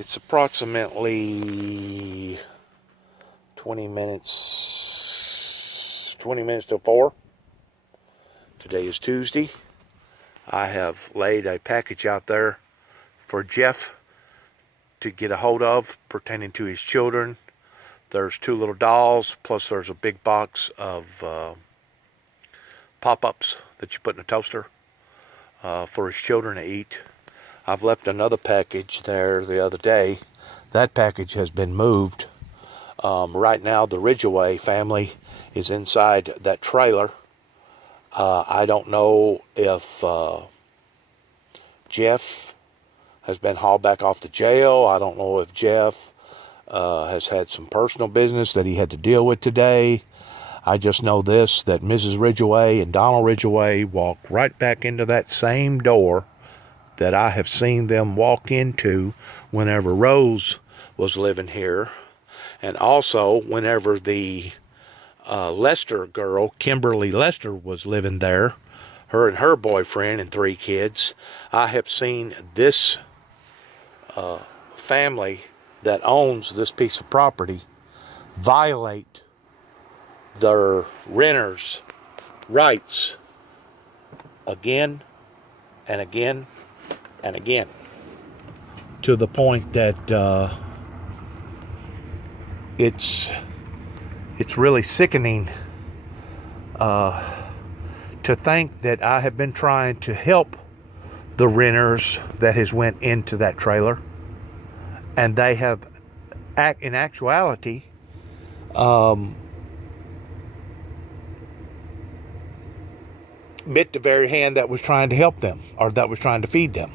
It's approximately 20 minutes till 4. Today is Tuesday. I have laid a package out there for Jeff to get a hold of pertaining to his children. There's 2 little dolls, plus there's a big box of pop-ups that you put in a toaster for his children to eat. I've left another package there the other day. That package has been moved. Right now, the Ridgeway family is inside that trailer. I don't know if Jeff has been hauled back off to jail. I don't know if Jeff has had some personal business that he had to deal with today. I just know this, that Mrs. Ridgeway and Donald Ridgeway walked right back into that same door that I have seen them walk into whenever Rose was living here. And also whenever the Lester girl, Kimberly Lester, was living there, her and her boyfriend and 3 kids, I have seen this family that owns this piece of property violate their renters' rights again and again and again, to the point that it's really sickening to think that I have been trying to help the renters that has went into that trailer, and they have, in actuality, bit the very hand that was trying to help them, or that was trying to feed them.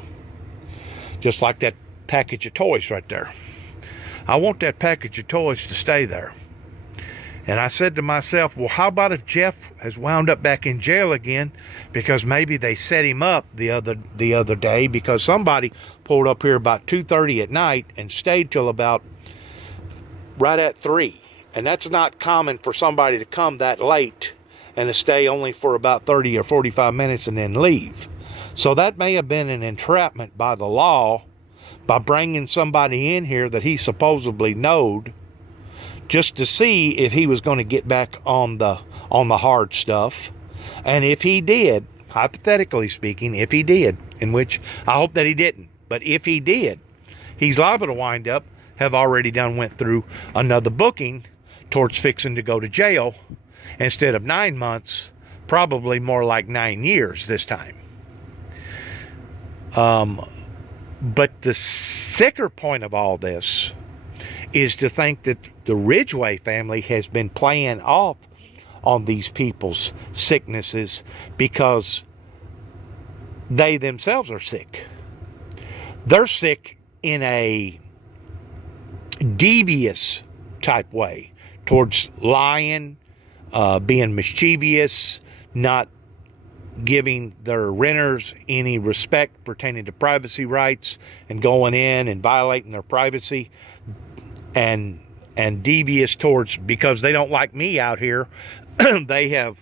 Just like that package of toys right there. I want that package of toys to stay there. And I said to myself, well, how about if Jeff has wound up back in jail again, because maybe they set him up the other day, because somebody pulled up here about 2:30 at night and stayed till about right at 3. And that's not common for somebody to come that late and to stay only for about 30 or 45 minutes and then leave. So that may have been an entrapment by the law, by bringing somebody in here that he supposedly knowed, just to see if he was going to get back on the hard stuff. And if he did, hypothetically speaking, if he did, in which I hope that he didn't, but if he did, he's liable to wind up, have already went through another booking towards fixing to go to jail. Instead of 9 months, probably more like 9 years this time. But the sicker point of all this is to think that the Ridgeway family has been playing off on these people's sicknesses because they themselves are sick. They're sick in a devious type way towards lying, being mischievous, not giving their renters any respect pertaining to privacy rights, and going in and violating their privacy, and devious towards, because they don't like me out here, they have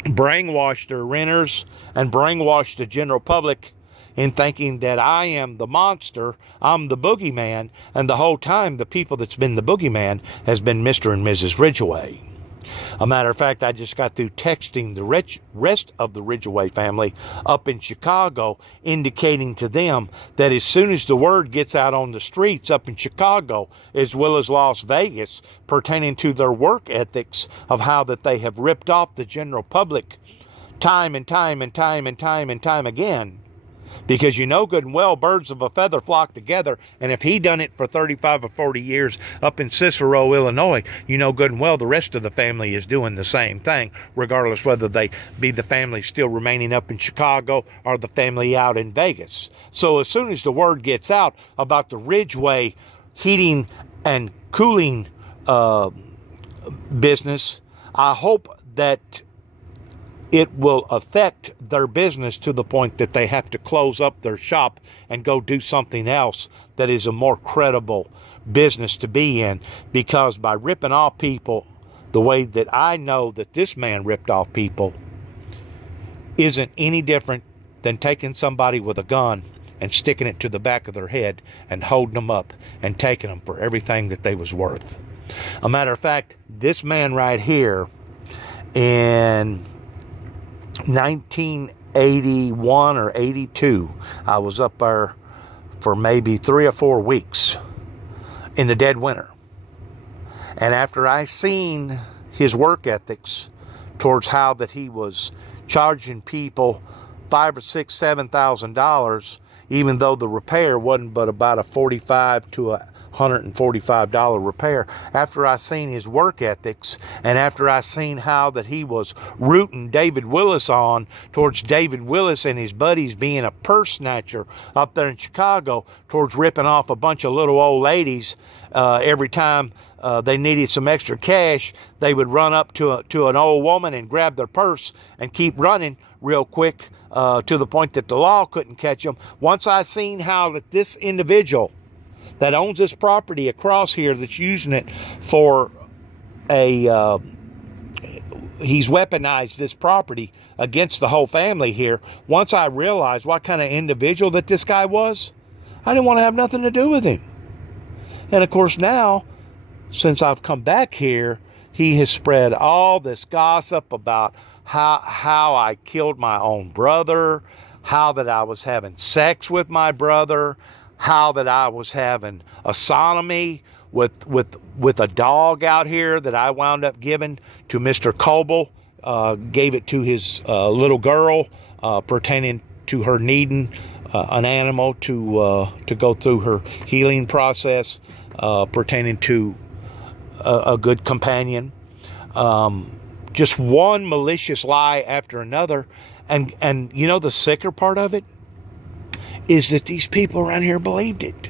brainwashed their renters and brainwashed the general public in thinking that I am the monster, I'm the boogeyman, and the whole time the people that's been the boogeyman has been Mr. and Mrs. Ridgeway. A matter of fact, I just got through texting the rest of the Ridgeway family up in Chicago, indicating to them that as soon as the word gets out on the streets up in Chicago, as well as Las Vegas, pertaining to their work ethics of how that they have ripped off the general public time and time and time and time and time again, because you know good and well birds of a feather flock together. And if he done it for 35 or 40 years up in Cicero, Illinois, you know good and well the rest of the family is doing the same thing, regardless whether they be the family still remaining up in Chicago or the family out in Vegas. So as soon as the word gets out about the Ridgeway heating and cooling business, I hope that it will affect their business to the point that they have to close up their shop and go do something else that is a more credible business to be in. Because by ripping off people the way that I know that this man ripped off people isn't any different than taking somebody with a gun and sticking it to the back of their head and holding them up and taking them for everything that they was worth. A matter of fact, this man right here in 1981 or 82, I was up there for maybe 3 or 4 weeks in the dead winter. And after I seen his work ethics towards how that he was charging people $5,000 or $6,000, $7,000, even though the repair wasn't but about a $45 to a $145 repair. After I seen his work ethics, and after I seen how that he was rooting David Willis on towards David Willis and his buddies being a purse snatcher up there in Chicago, towards ripping off a bunch of little old ladies every time they needed some extra cash, they would run up to an old woman and grab their purse and keep running real quick to the point that the law couldn't catch them. Once I seen how that this individual that owns this property across here, that's using it for he's weaponized this property against the whole family here. Once I realized what kind of individual that this guy was, I didn't want to have nothing to do with him. And of course now, since I've come back here, he has spread all this gossip about how I killed my own brother, how that I was having sex with my brother, how that I was having a sodomy with a dog out here that I wound up giving to Mr. Coble, gave it to his little girl, pertaining to her needing an animal to go through her healing process, pertaining to a good companion. Just one malicious lie after another. And you know the sicker part of it is that these people around here believed it.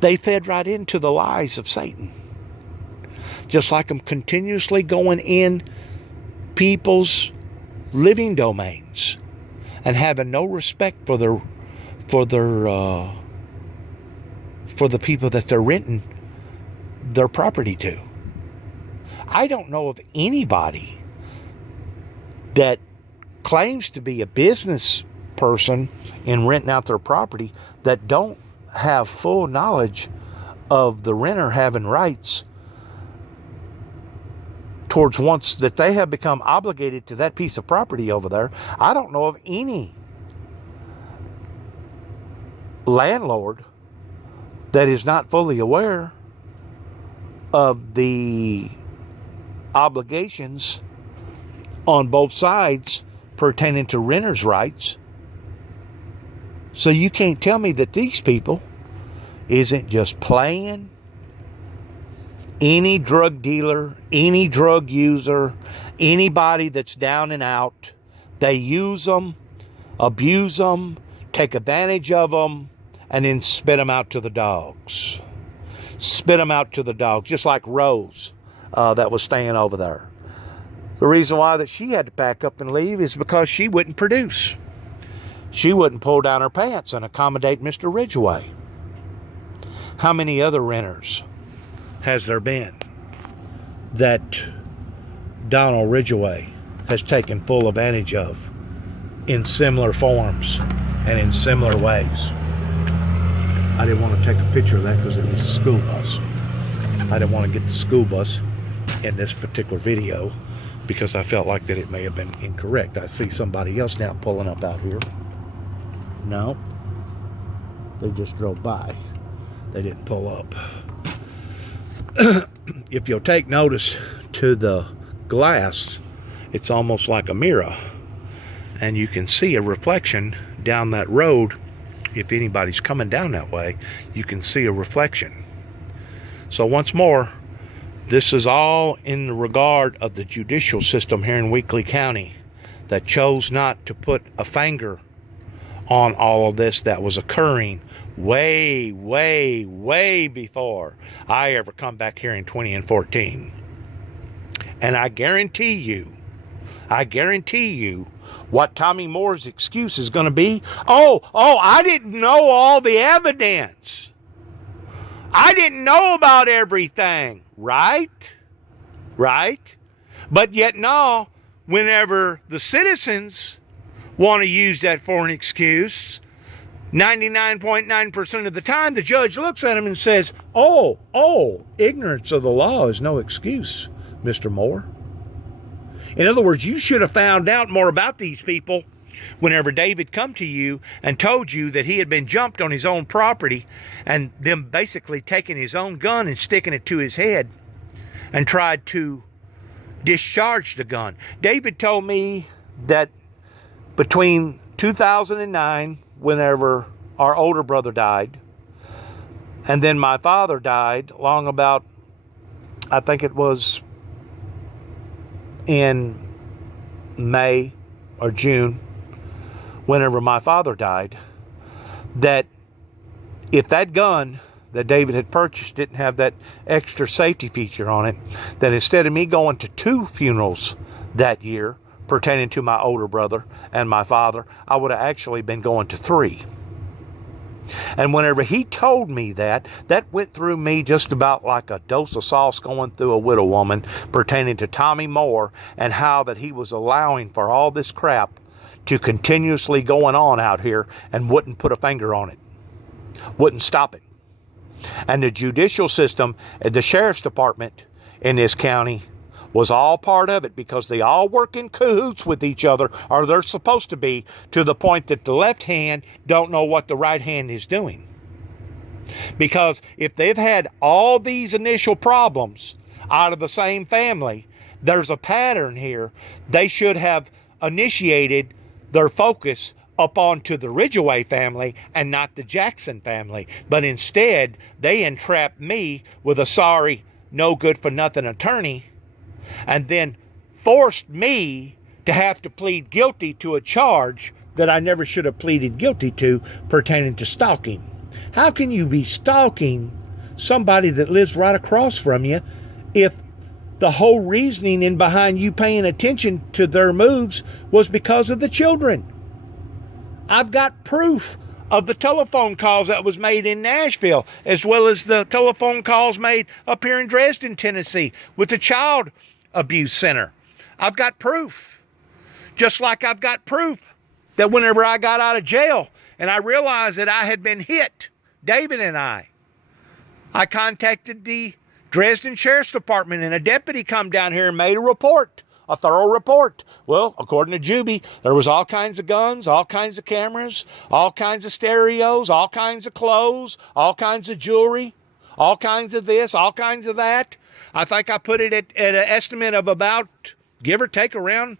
They fed right into the lies of Satan. Just like them continuously going in people's living domains and having no respect for the people that they're renting their property to. I don't know of anybody that claims to be a business person in renting out their property that don't have full knowledge of the renter having rights towards, once that they have become obligated to that piece of property over there. I don't know of any landlord that is not fully aware of the obligations on both sides pertaining to renters' rights. So you can't tell me that these people isn't just playing any drug dealer, any drug user, anybody that's down and out. They use them, abuse them, take advantage of them, and then spit them out to the dogs. Spit them out to the dogs, just like Rose that was staying over there. The reason why that she had to pack up and leave is because she wouldn't produce. She wouldn't pull down her pants and accommodate Mr. Ridgway. How many other renters has there been that Donald Ridgway has taken full advantage of in similar forms and in similar ways? I didn't want to take a picture of that because it was a school bus. I didn't want to get the school bus in this particular video because I felt like that it may have been incorrect. I see somebody else now pulling up out here. No, they just drove by. They didn't pull up. If you'll take notice to the glass, it's almost like a mirror, and you can see a reflection down that road. If anybody's coming down that way, you can see a reflection. So once more, this is all in the regard of the judicial system here in Weakley County that chose not to put a finger on all of this that was occurring way, way, way before I ever come back here in 2014. And I guarantee you, what Tommy Moore's excuse is going to be, oh, I didn't know all the evidence. I didn't know about everything. Right? But yet now, whenever the citizens want to use that for an excuse, 99.9% of the time, the judge looks at him and says, ignorance of the law is no excuse, Mr. Moore. In other words, you should have found out more about these people whenever David come to you and told you that he had been jumped on his own property, and them basically taking his own gun and sticking it to his head and tried to discharge the gun. David told me that between 2009, whenever our older brother died, and then my father died long about, I think it was in May or June, whenever my father died, that if that gun that David had purchased didn't have that extra safety feature on it, that instead of me going to 2 funerals that year pertaining to my older brother and my father, I would have actually been going to 3. And whenever he told me that went through me just about like a dose of sauce going through a widow woman pertaining to Tommy Moore, and how that he was allowing for all this crap to continuously going on out here and wouldn't put a finger on it, wouldn't stop it. And the judicial system, the sheriff's department in this county was all part of it, because they all work in cahoots with each other, or they're supposed to be, to the point that the left hand don't know what the right hand is doing. Because if they've had all these initial problems out of the same family, there's a pattern here. They should have initiated their focus up onto the Ridgeway family and not the Jackson family. But instead, they entrapped me with a sorry, no good for nothing attorney, and then forced me to have to plead guilty to a charge that I never should have pleaded guilty to, pertaining to stalking. How can you be stalking somebody that lives right across from you if the whole reasoning in behind you paying attention to their moves was because of the children? I've got proof of the telephone calls that was made in Nashville, as well as the telephone calls made up here in Dresden, Tennessee, with the child abuse center. I've got proof. Just like I've got proof that whenever I got out of jail and I realized that I had been hit, David and I contacted the Dresden Sheriff's Department, and a deputy come down here and made a report, a thorough report. Well, according to Juby, there was all kinds of guns, all kinds of cameras, all kinds of stereos, all kinds of clothes, all kinds of jewelry, all kinds of this, all kinds of that. I think I put it at an estimate of about, give or take, around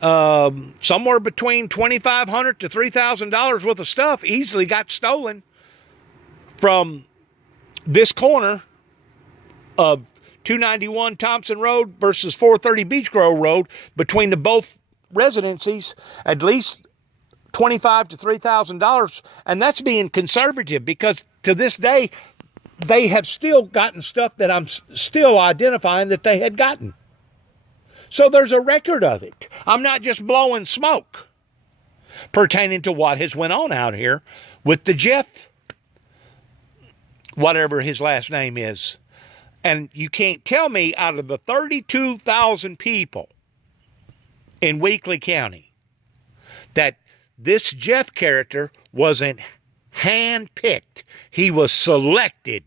somewhere between $2,500 to $3,000 worth of stuff easily got stolen from this corner of 291 Thompson Road versus 430 Beach Grove Road, between the both residencies, at least $2,500 to $3,000. And that's being conservative, because to this day, they have still gotten stuff that I'm still identifying that they had gotten. So there's a record of it. I'm not just blowing smoke pertaining to what has went on out here with the Jeff, whatever his last name is. And you can't tell me, out of the 32,000 people in Weakley County, that this Jeff character wasn't handpicked. He was selected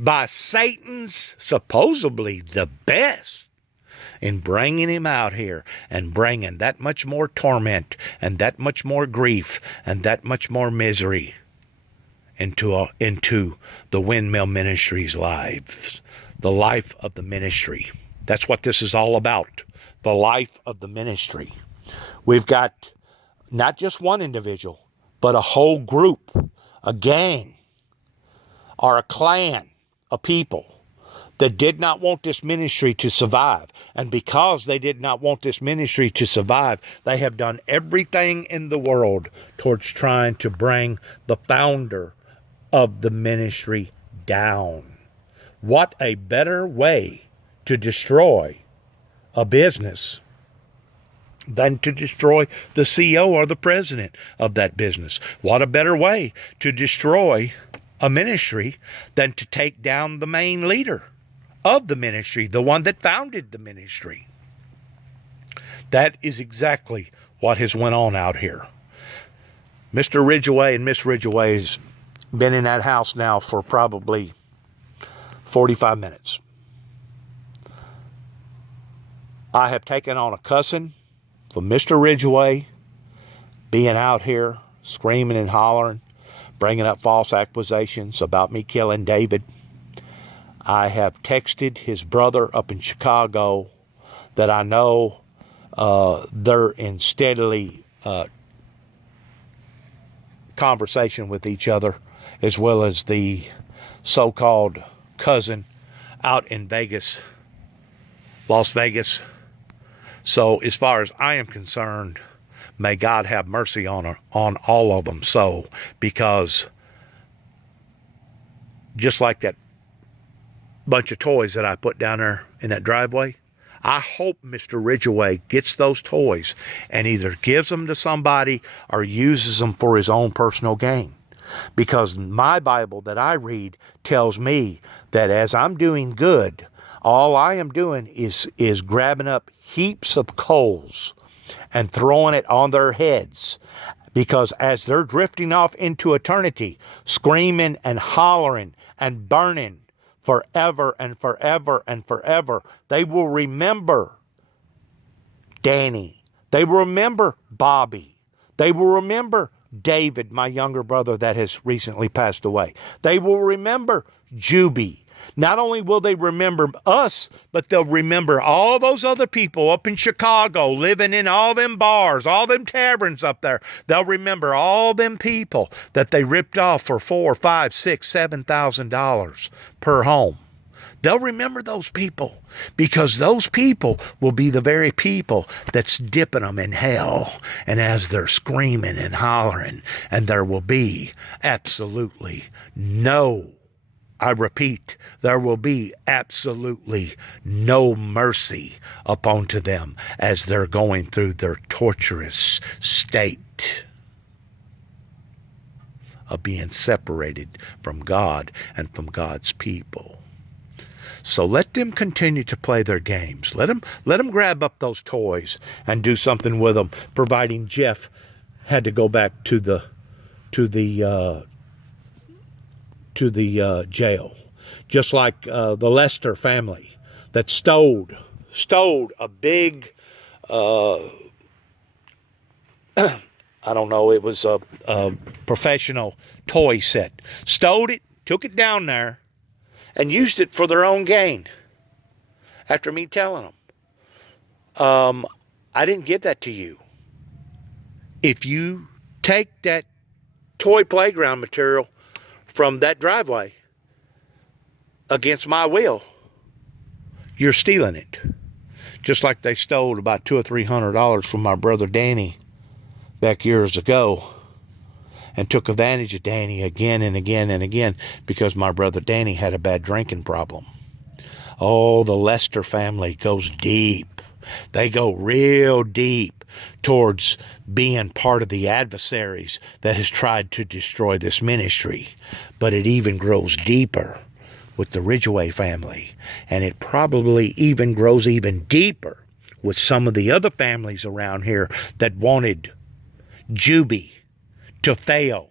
by Satan's, supposedly the best, in bringing him out here and bringing that much more torment and that much more grief and that much more misery into the Windmill Ministries' lives, the life of the ministry. That's what this is all about, the life of the ministry. We've got not just one individual, but a whole group, a gang, or a clan of people that did not want this ministry to survive. And because they did not want this ministry to survive, they have done everything in the world towards trying to bring the founder of the ministry down. What a better way to destroy a business than to destroy the CEO or the president of that business. What a better way to destroy a ministry than to take down the main leader of the ministry, the one that founded the ministry. That is exactly what has went on out here. Mr. Ridgeway and Miss Ridgeway's been in that house now for probably 45 minutes. I have taken on a cussing from Mr. Ridgeway being out here screaming and hollering, bringing up false accusations about me killing David. I have texted his brother up in Chicago that I know they're in steadily conversation with each other, as well as the so-called cousin out in Vegas, Las Vegas. So as far as I am concerned, may God have mercy on all of them. So, because just like that bunch of toys that I put down there in that driveway, I hope Mr. Ridgeway gets those toys and either gives them to somebody or uses them for his own personal gain. Because my Bible that I read tells me that as I'm doing good, all I am doing is grabbing up heaps of coals and throwing it on their heads. Because as they're drifting off into eternity, screaming and hollering and burning forever and forever and forever, they will remember Danny. They will remember Bobby. They will remember David, my younger brother that has recently passed away. They will remember Juby. Not only will they remember us, but they'll remember all those other people up in Chicago living in all them bars, all them taverns up there. They'll remember all them people that they ripped off for $4,000, $5,000, $6,000, $7,000 per home. They'll remember those people, because those people will be the very people that's dipping them in hell. And as they're screaming and hollering, and there will be absolutely no, I repeat, there will be absolutely no mercy upon to them as they're going through their torturous state of being separated from God and from God's people. So let them continue to play their games. Let them grab up those toys and do something with them, providing Jeff had to go back to the jail, just like the Lester family that stowed a big I don't know, it was a professional toy set. Stowed it, took it down there, and used it for their own gain. After me telling them, I didn't give that to you. If you take that toy playground material from that driveway against my will, you're stealing it. Just like they stole about $200 or $300 from my brother Danny back years ago, and took advantage of Danny again and again and again, because my brother Danny had a bad drinking problem. Oh, the Lester family goes deep. They go real deep towards being part of the adversaries that has tried to destroy this ministry. But it even grows deeper with the Ridgeway family. And it probably even grows even deeper with some of the other families around here that wanted Juby to fail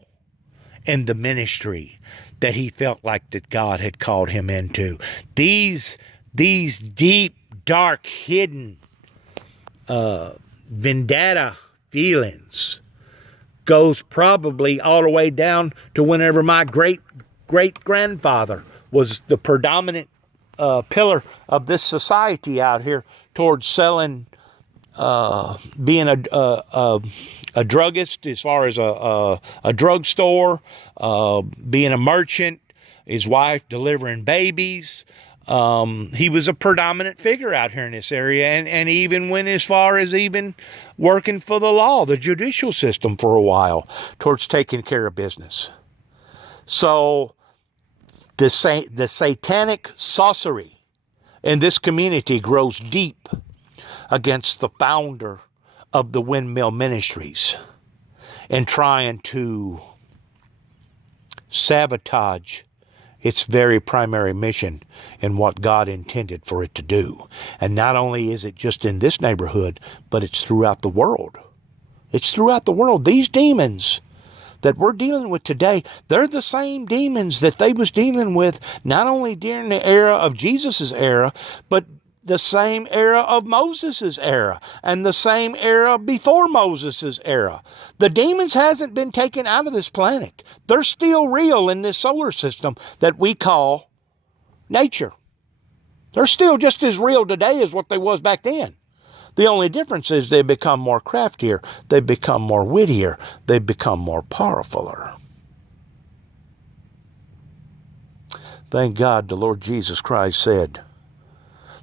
in the ministry that he felt like that God had called him into. These deep, dark, hidden vendetta feelings goes probably all the way down to whenever my great-grandfather was the predominant pillar of this society out here towards selling, being a druggist, as far as a drugstore, being a merchant, his wife delivering babies. He was a predominant figure out here in this area, and even went as far as even working for the law, the judicial system, for a while towards taking care of business. So the satanic sorcery in this community grows deep against the founder of the Windmill Ministries, and trying to sabotage its very primary mission and what God intended for it to do. And not only is it just in this neighborhood, but it's throughout the world. It's throughout the world. These demons that we're dealing with today, they're the same demons that they was dealing with not only during the era of Jesus' era, but the same era of Moses' era and the same era before Moses' era. The demons hasn't been taken out of this planet. They're still real in this solar system that we call nature. They're still just as real today as what they was back then. The only difference is they become more craftier, they become more wittier, they become more powerfuler. Thank God the Lord Jesus Christ said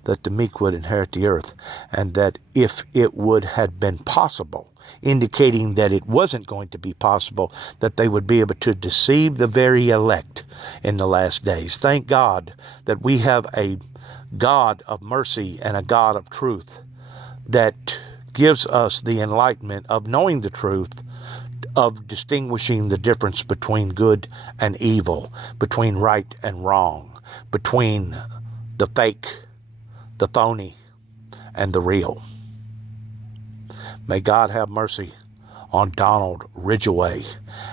that the meek would inherit the earth, and that if it would have been possible, indicating that it wasn't going to be possible, that they would be able to deceive the very elect in the last days. Thank God that we have a God of mercy and a God of truth that gives us the enlightenment of knowing the truth, of distinguishing the difference between good and evil, between right and wrong, between the fake, the phony, and the real. May God have mercy on Donald Ridgway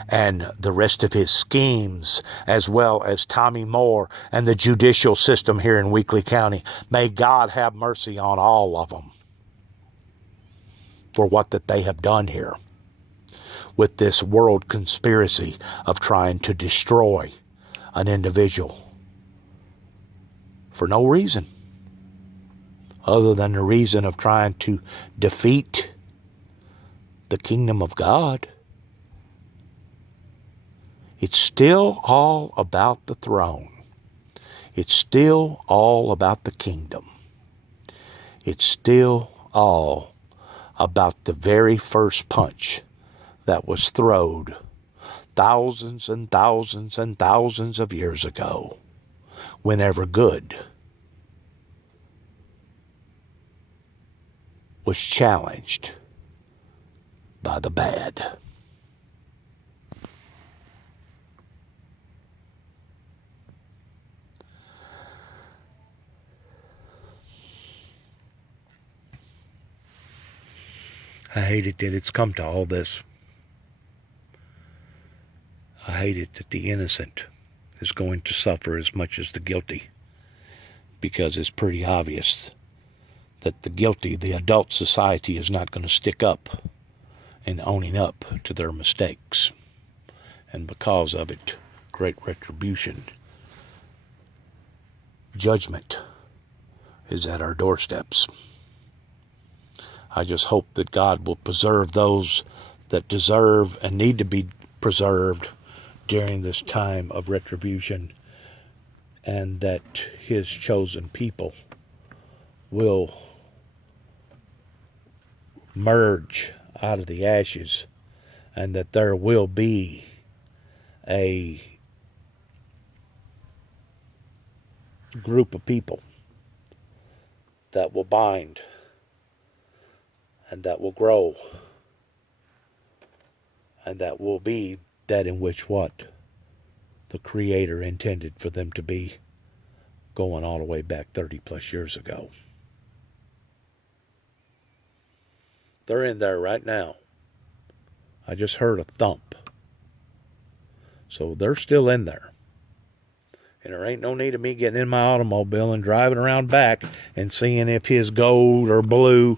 and the rest of his schemes, as well as Tommy Moore and the judicial system here in Weakley County. May God have mercy on all of them for what that they have done here with this world conspiracy of trying to destroy an individual for no reason other than the reason of trying to defeat the kingdom of God. It's still all about the throne. It's still all about the kingdom. It's still all about the very first punch that was thrown thousands and thousands and thousands of years ago, whenever good was challenged by the bad. I hate it that it's come to all this. I hate it that the innocent is going to suffer as much as the guilty, because it's pretty obvious that the guilty, the adult society, is not going to stick up and owning up to their mistakes. And because of it, great retribution, judgment is at our doorsteps. I just hope that God will preserve those that deserve and need to be preserved during this time of retribution, and that his chosen people will merge out of the ashes, and that there will be a group of people that will bind and that will grow, and that will be that in which what the Creator intended for them to be, going all the way back 30 plus years ago. They're in there right now. I just heard a thump. So they're still in there. And there ain't no need of me getting in my automobile and driving around back and seeing if his gold or blue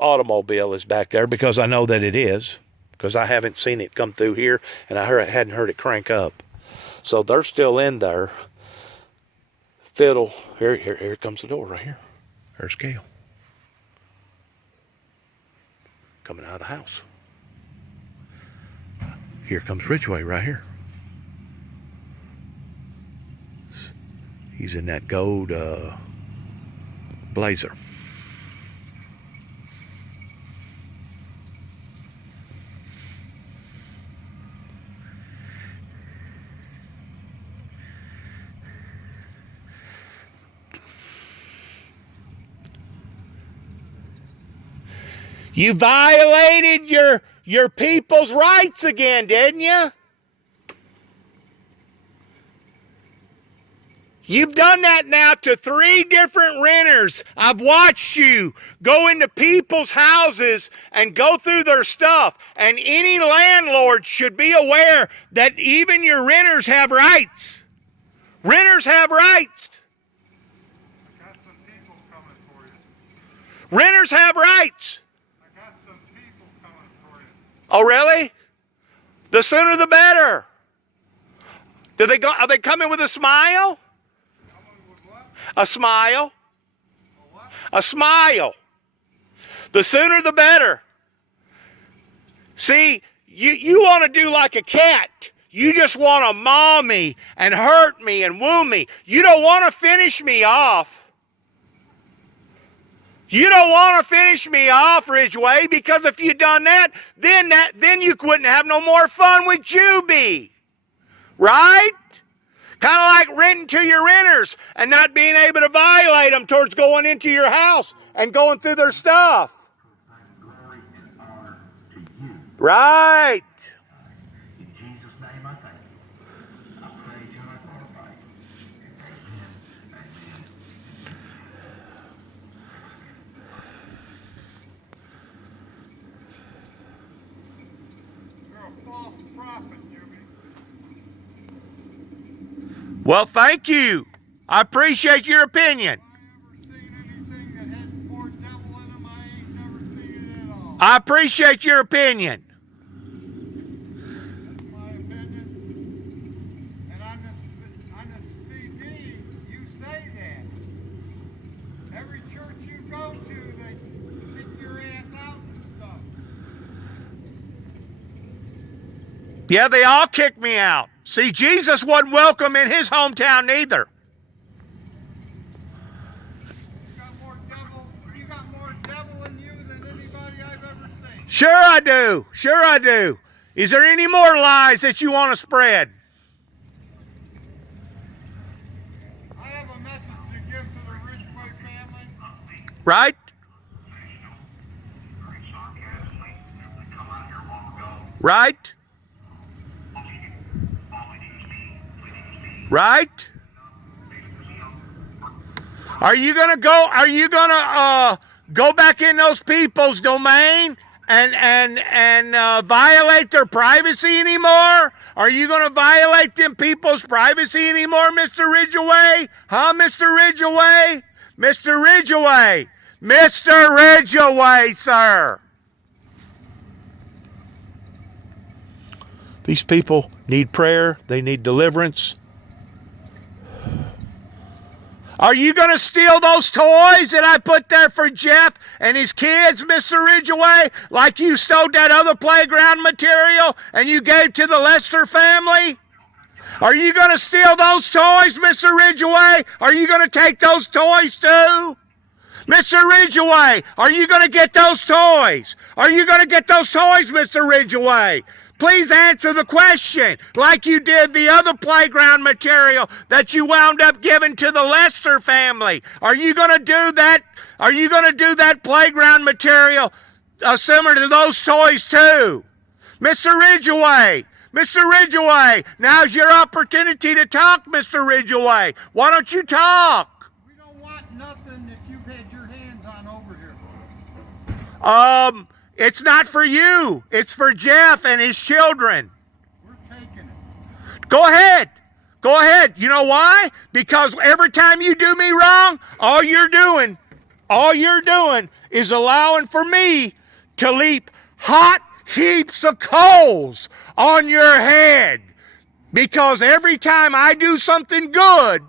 automobile is back there, because I know that it is, because I haven't seen it come through here, and I hadn't heard it crank up. So they're still in there. Fiddle. Here comes the door right here. There's Gail coming out of the house. Here comes Ridgway right here. He's in that gold blazer. You violated your people's rights again, didn't you? You've done that now to 3 different renters. I've watched you go into people's houses and go through their stuff. And any landlord should be aware that even your renters have rights. Renters have rights. I got some people coming for you. Renters have rights. I got some people coming for you. Oh, really? The sooner the better. Are they coming with a smile? Coming with what? A smile. A what? A smile. The sooner the better. See, you want to do like a cat. You just want to maul me and hurt me and wound me. You don't want to finish me off. You don't want to finish me off, Ridgeway, because if you done that, then you couldn't have no more fun with Juby. Right? Kind of like renting to your renters and not being able to violate them towards going into your house and going through their stuff. Right. In Jesus' name I thank you. I praise you and I glorify you. Amen. Amen. You're a false prophet, Jimmy. Well, thank you. I appreciate your opinion. If I ever seen anything that had more devil in them, I ain't never seen it at all. I appreciate your opinion. That's my opinion. And on the CD, you say that. Every church you go to, they kick your ass out and stuff. Yeah, they all kicked me out. See, Jesus wasn't welcome in his hometown neither. You got more devil in you than anybody I've ever seen. Sure I do. Sure I do. Is there any more lies that you want to spread? I have a message to give to the Ridgeway family. Right? Right? Right? Are you gonna go back in those people's domain and violate their privacy anymore? Are you gonna violate them people's privacy anymore, Mr. Ridgeway? Huh, Mr. Ridgeway? Mr. Ridgeway. Mr. Ridgeway, sir. These people need prayer. They need deliverance. Are you going to steal those toys that I put there for Jeff and his kids, Mr. Ridgeway, like you stole that other playground material and you gave to the Lester family? Are you going to steal those toys, Mr. Ridgeway? Are you going to take those toys too? Mr. Ridgeway, are you going to get those toys? Are you going to get those toys, Mr. Ridgeway? Please answer the question like you did the other playground material that you wound up giving to the Lester family. Are you going to do that? Are you going to do that playground material similar to those toys too? Mr. Ridgeway, Mr. Ridgeway, now's your opportunity to talk, Mr. Ridgeway. Why don't you talk? We don't want nothing that you've had your hands on over here. It's not for you. It's for Jeff and his children. We're taking it. Go ahead. Go ahead. You know why? Because every time you do me wrong, all you're doing is allowing for me to leap hot heaps of coals on your head. Because every time I do something good,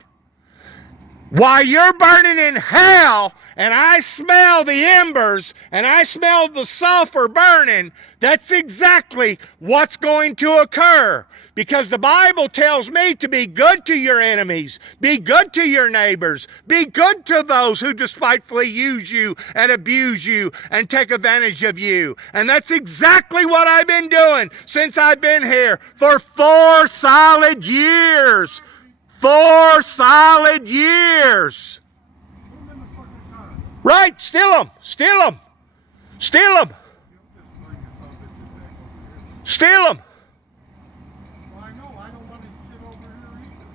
while you're burning in hell, and I smell the embers, and I smell the sulfur burning, that's exactly what's going to occur. Because the Bible tells me to be good to your enemies, be good to your neighbors, be good to those who despitefully use you and abuse you and take advantage of you. And that's exactly what I've been doing since I've been here for 4 solid years. 4 solid years. Right, steal them. Steal them. Steal them. Steal them. Well, I know. I don't want to sit over here either.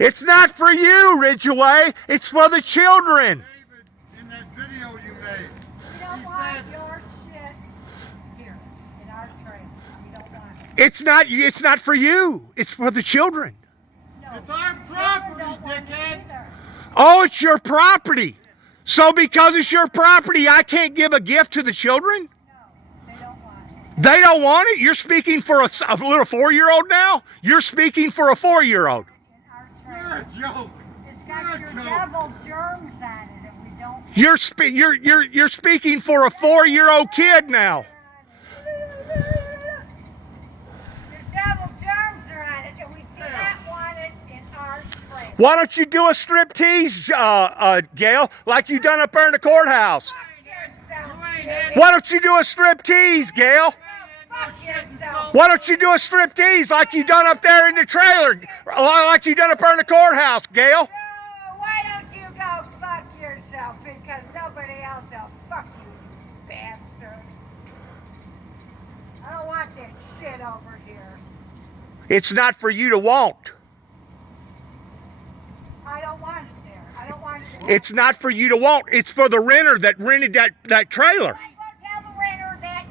It's not for you, Ridgeway. It's for the children. David, in that video you made, We don't want your shit here in our train. We don't want it. It's not for you. It's for the children. No, it's our children property, don't want it dickhead. either. Oh, it's your property. So because it's your property, I can't give a gift to the children? No, they don't want it. They don't want it? You're speaking for a little 4-year-old now? You're speaking for a 4-year-old. In our train. You're a joke. It's You're got a your joke. devil germs on it and we don't want You're speaking for a 4-year-old kid now. Your devil germs are on it and we do not want it in our train. Why don't you do a striptease, Gail, like you done up there in the courthouse? Fuck yourself, You ain't Jimmy. had Why don't you do a striptease, Gail? Fuck yourself. Why don't you do a striptease like you done up there in the trailer, like you done up there in the courthouse, Gail? Oh, why don't you go fuck yourself? Because nobody else will fuck you, you bastard. I don't want that shit over here. It's not for you to want. I don't want it there. I don't want it there. It's not for you to want. It's for the renter that rented that trailer. I'm going to tell the renter that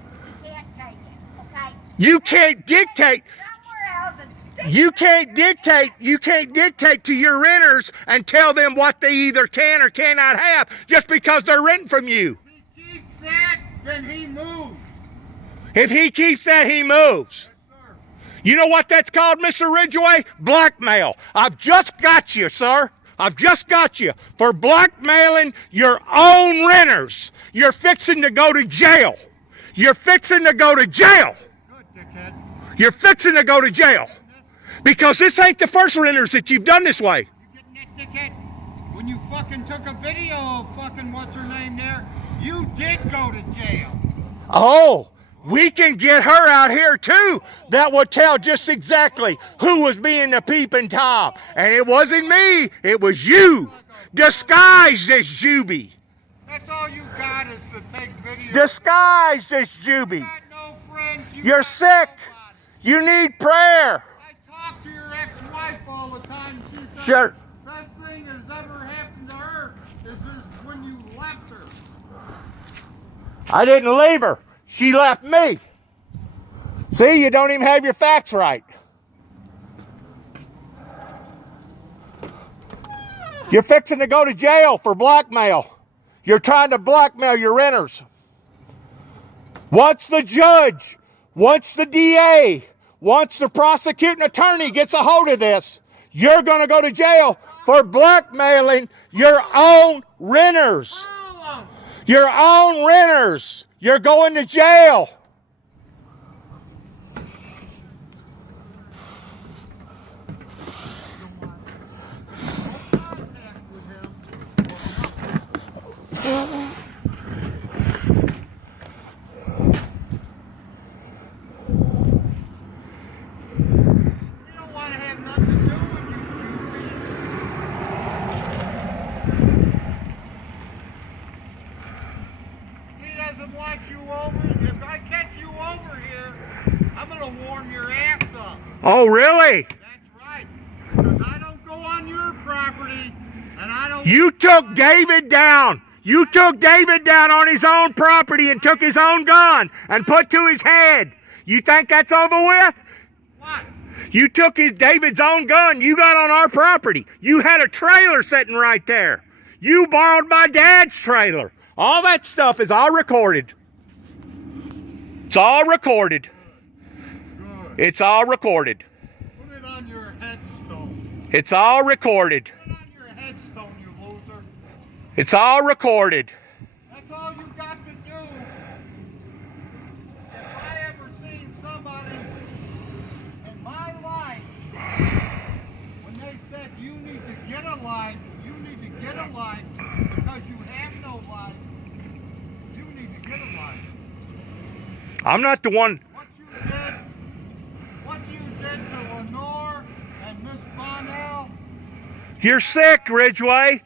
he can't take it, okay? You can't dictate. Somewhere else and stick You it can't there. dictate. You can't dictate to your renters and tell them what they either can or cannot have just because they're renting from you. If he keeps that, then he moves. If he keeps that, he moves. Yes, sir. You know what that's called, Mr. Ridgeway? Blackmail. I've just got you, sir. I've just got you for blackmailing your own renters. You're fixing to go to jail. You're fixing to go to jail. Good, dickhead. You're fixing to go to jail. Because this ain't the first renters that you've done this way. You getting that, dickhead? When you fucking took a video of fucking what's her name there, you did go to jail. Oh, we can get her out here too. That would tell just exactly who was being the peeping Tom. And it wasn't me, it was you. Disguised as Juby. That's all you got is to take videos. Disguised as You Juby. got no friends. You're got sick. nobody. You need prayer. I talk to your ex-wife all the time. She says Sure. the best thing that's ever happened to her is this when you left her. I didn't leave her. She left me. See, you don't even have your facts right. You're fixing to go to jail for blackmail. You're trying to blackmail your renters. Once the judge, once the DA, once the prosecuting attorney gets a hold of this, you're going to go to jail for blackmailing your own renters. Your own renters. You're going to jail. Contact with him. You don't want to have nothing to do with you. He doesn't want you over. If I catch you over here, I'm gonna warm your ass up. Oh, really? That's right. Because I don't go on your property, and I don't. You took David down. You took David down on his own property and took his own gun and put to his head. You think that's over with? What? You took David's own gun. You got on our property. You had a trailer sitting right there. You borrowed my dad's trailer. All that stuff is all recorded. It's all recorded. Good. It's all recorded. Put it on your headstone. It's all recorded. Put it on your headstone, you loser. It's all recorded. That's all you got to do. If I ever seen somebody in my life, when they said you need to get a life, you need to get a life because you have no life, you need to get a life. I'm not the one. What you did to Lenore and Miss Bonnell, You're sick, Ridgeway.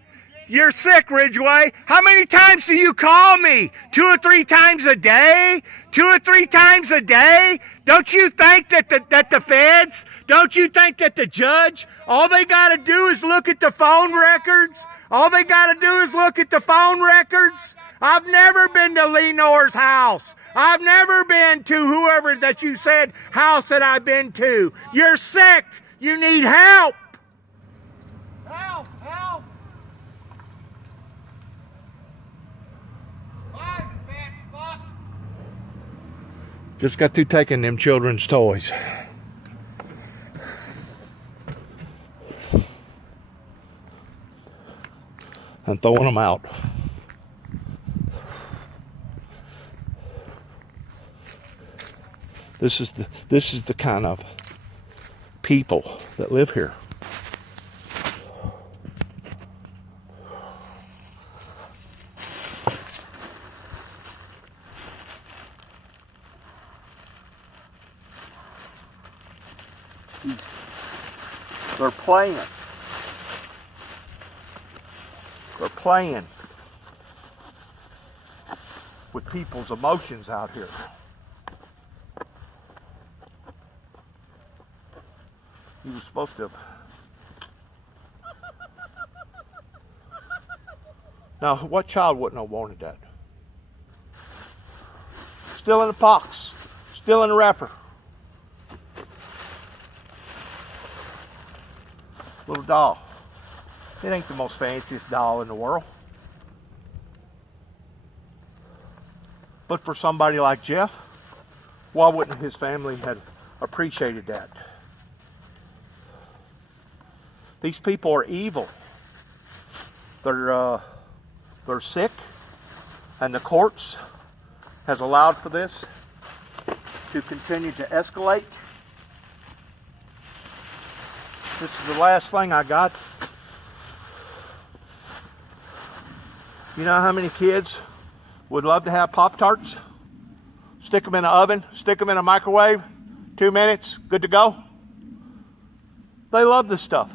You're sick, Ridgeway. How many times do you call me? 2 or 3 times a day? 2 or 3 times a day? Don't you think that the feds, don't you think that the judge, all they got to do is look at the phone records? All they got to do is look at the phone records? I've never been to Lenore's house. I've never been to whoever that you said house that I've been to. You're sick. You need help. Help! Help! Why, fat fuck? Just got through taking them children's toys. And throwing them out. This is the kind of people that live here. They're playing. They're playing with people's emotions out here. He was supposed to. Now, what child wouldn't have wanted that? Still in the box. Still in the wrapper. Little doll. It ain't the most fanciest doll in the world. But for somebody like Jeff, why wouldn't his family have appreciated that? These people are evil. They're sick, and the courts has allowed for this to continue to escalate. This is the last thing I got. You know how many kids would love to have Pop-Tarts? Stick them in the oven, stick them in a microwave, 2 minutes, good to go. They love this stuff.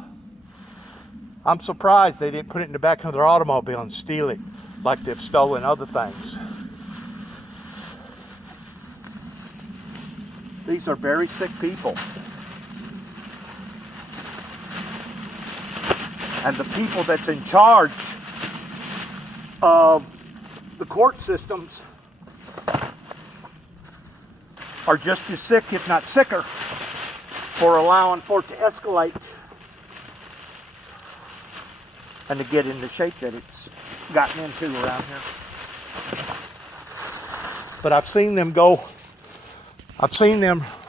I'm surprised they didn't put it in the back of their automobile and steal it like they've stolen other things. These are very sick people. And the people that's in charge of the court systems are just as sick, if not sicker, for allowing for it to escalate and to get in the shape that it's gotten into around here. But I've seen them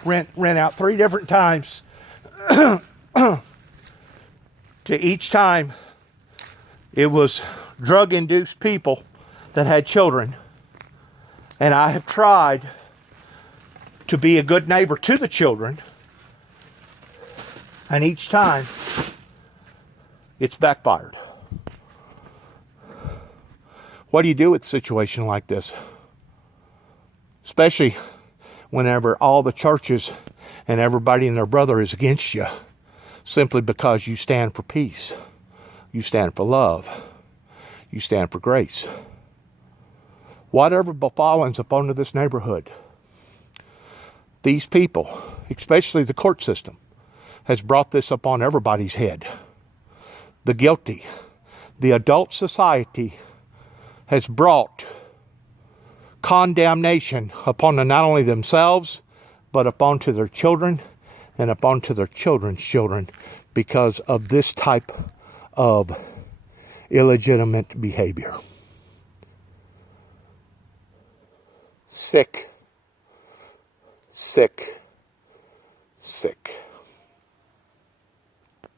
rent out 3 different times. To each time, it was drug-induced people that had children. And I have tried to be a good neighbor to the children. And each time, it's backfired. What do you do with a situation like this? Especially whenever all the churches and everybody and their brother is against you, simply because you stand for peace, you stand for love, you stand for grace. Whatever befallens upon this neighborhood, these people, especially the court system, has brought this upon everybody's head. The guilty, the adult society has brought condemnation upon not only themselves, but upon to their children and upon to their children's children because of this type of illegitimate behavior. Sick, sick, sick.